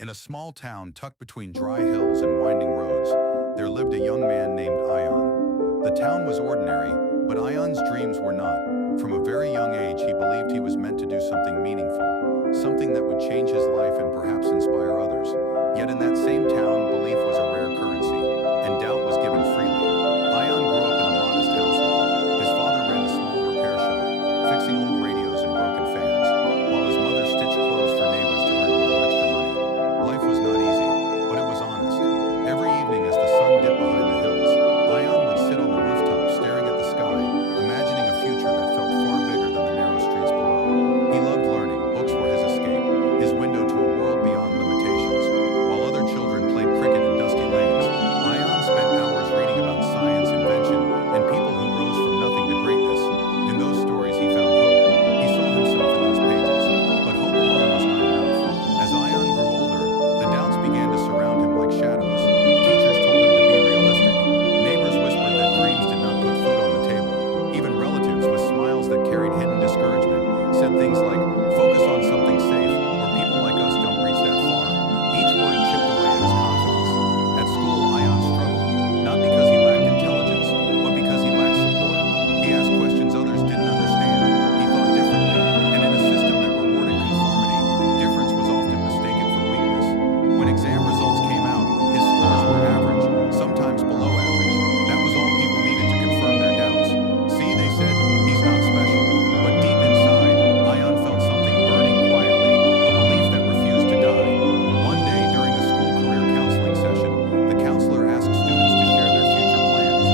In a small town tucked between dry hills and winding roads, there lived a young man named Ion. The town was ordinary, but Ion's dreams were not. From a very young age, he believed he was meant to do something meaningful, something that would change his life and perhaps inspire others. Yet in that same town, belief was a rare currency, and doubt was given freely. Ion grew up in a modest household. His father ran a small repair shop, fixing old radios and broken fans, while his mother stitched clothes for neighbors to earn a little extra money. Life was not easy, but it was honest. Every evening as the sun dipped behind the hills, Ion would sit on the rooftop staring at the sky, imagining a future that felt far bigger than the narrow streets below. He loved learning. Books were his escape, his window to a world beyond limitations. While other children played cricket in dusty lanes, Ion spent hours reading about science, invention, and people who rose from nothing to greatness. In those stories he found hope. He saw himself in those pages. But hope alone was not enough. As Ion grew older, the doubts began to surround him like shadows. Teachers told him to be realistic. Neighbors whispered that dreams did not put food on the table. Even relatives with smiles that carried hidden discouragement said things like, focus on something safe, or people like us don't reach that far. Each word chipped away at his confidence. At school, Ion struggled, not because he lacked intelligence, but because he lacked support. He asked questions others didn't understand. He thought differently, and in a system that rewarded conformity, difference was often mistaken for weakness. When exam results came out, his scores were average, sometimes below average. That was all people needed to confirm their doubts. See, they said, he's not special. But deep inside, Ion felt something burning quietly, a belief that refused to die. One day, during a school career counseling session, the counselor asked students to share their future plans.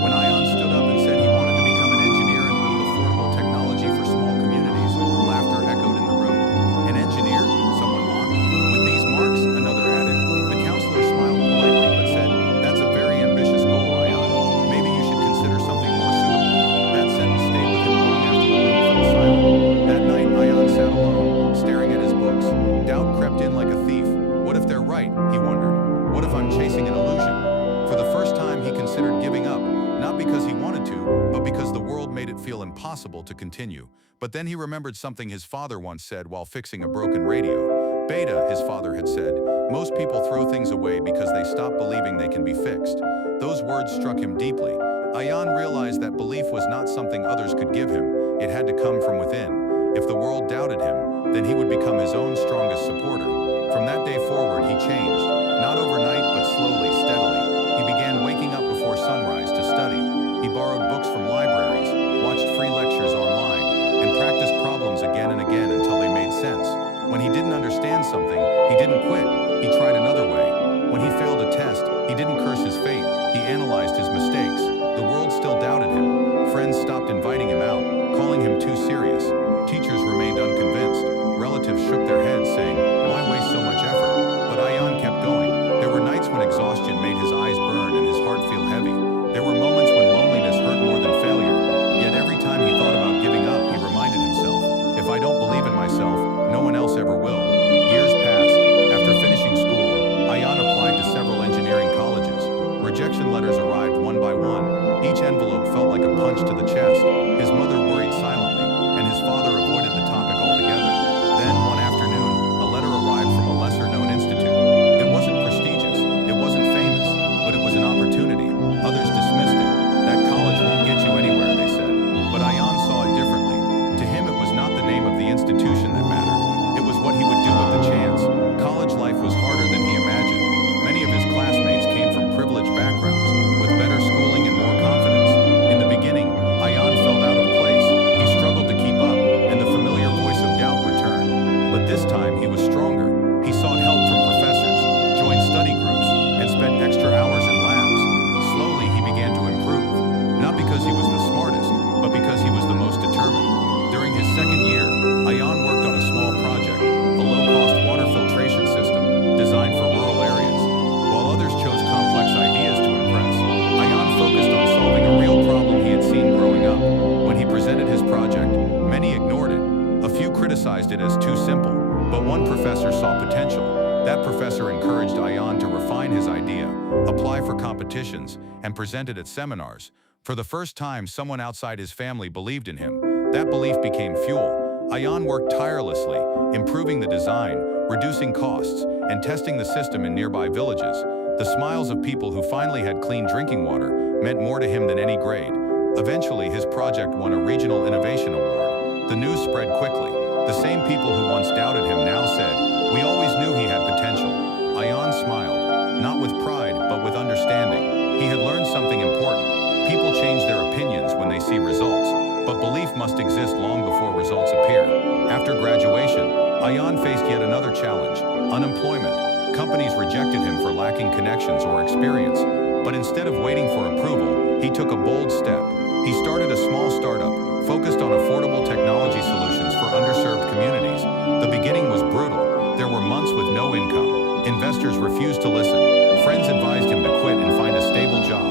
When Ion stood up and said he wanted to become an engineer and build affordable technology for small communities, laughter echoed in the room. An engineer? Someone mocked. With these marks, another added. The counselor smiled politely but said, that's a very ambitious goal, Ion. Maybe you should consider something more suitable. That sentence stayed with him long after the room fell silent. That night, Ion sat alone, staring at his books. Doubt crept in like a thief. What if they're right? He wondered. What if I'm chasing an illusion? For the first time, he considered giving up, not because he wanted to, but because the world made it feel impossible to continue. But then he remembered something his father once said while fixing a broken radio. Beta, his father had said, most people throw things away because they stop believing they can be fixed. Those words struck him deeply. Ion realized that belief was not something others could give him. It had to come from within. If the world doubted him, then he would become his own strongest supporter. From that day forward, he changed. Not overnight, but slowly, steadily. He began waking up before sunrise to study. He borrowed books from libraries, watched free lectures online, and practiced problems again and again until they made sense. When he didn't understand something, he didn't quit. He tried another way. When he failed a test, he didn't curse his fate. He analyzed his mistakes. The world still doubted him. Friends stopped inviting him out, calling him too serious. Teachers remained unconvinced. Relatives shook their heads, saying, why waste so much effort? But Ion kept going. There were nights when exhaustion made his eyes burn and his heart feel heavy. There were moments when loneliness hurt more than failure. Yet every time he thought about giving up, he reminded himself, if I don't believe in myself, no one else ever will. Years passed. After finishing school, Ion applied to several engineering colleges. Rejection letters arrived one by one. Each envelope felt like a punch to the chest. His mother worried silently, and his father avoided the topic altogether. Then, one afternoon, a letter arrived from a lesser-known institute. It wasn't prestigious, it wasn't famous, but it was an opportunity. Others dismissed it. That college won't get you anywhere, they said. But Ion saw it differently. To him, it was not the name of the institution that mattered. It was what he would do with the chance. College life was harder than he imagined. Many of his classmates came from privileged backgrounds, with better schooling and more confidence. In the beginning, Ion felt out of place. He struggled to keep up, and the familiar voice of doubt returned. But this time, he was stronger. He sought help from professors, joined study groups, and spent extra hours in labs. Slowly, he began to improve. Not because he was the smartest, but because he was the most determined. During his second year, Ion worked on a small project, a low-cost water filtration system designed for rural areas. While others chose complex ideas to impress, Ion focused on solving a real problem he had seen growing up. When he presented his project, many ignored it. A few criticized it as too simple, but one professor saw potential. That professor encouraged Ion to refine his idea, apply for competitions, and present it at seminars. For the first time, someone outside his family believed in him. That belief became fuel. Ion worked tirelessly, improving the design, reducing costs, and testing the system in nearby villages. The smiles of people who finally had clean drinking water meant more to him than any grade. Eventually, his project won a regional innovation award. The news spread quickly. The same people who once doubted him now said, "We always knew he had potential." Ayan smiled, not with pride, but with understanding. He had learned something important. People change their opinions when they see results, but belief must exist long before results appear. After graduation, Ayan faced yet another challenge: unemployment. Companies rejected him for lacking connections or experience. But instead of waiting for approval, he took a bold step. He started a small startup, focused on affordable technology solutions for underserved communities. The beginning was brutal. There were months with no income. Investors refused to listen. Friends advised him to quit and find a stable job.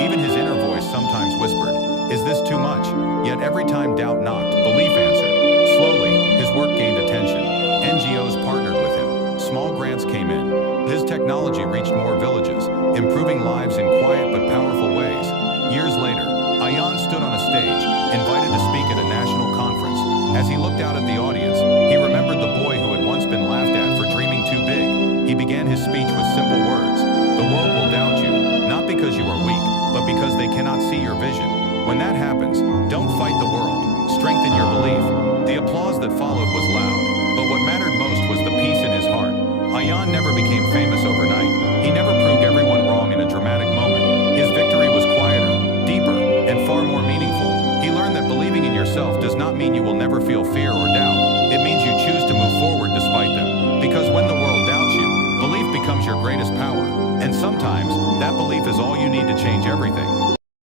Even his inner voice sometimes whispered, "Is this too much?" Yet every time doubt knocked, belief answered. Slowly, his work gained attention. NGOs partnered with him. Small grants came in. His technology reached more villages, improving lives in quiet but powerful ways. Years later, Ayan stood on a stage, invited to speak at a national conference. As he looked out at the audience, he remembered the boy who had once been laughed at for dreaming too big. He began his speech with simple words: "The world will doubt you, not because you are weak, but because they cannot see your vision. When that happens, don't fight the world, strengthen your belief." The applause that followed was loud, but what mattered most was the peace in his heart. Ayan never became famous overnight. He never proved everyone wrong in a dramatic moment. His victory was quieter, deeper, and far more meaningful. He learned that believing in yourself does not mean you will never feel fear or doubt. It means you choose to move forward despite them. Because when the world doubts you, belief becomes your greatest power. And sometimes, that belief is all you need to change everything.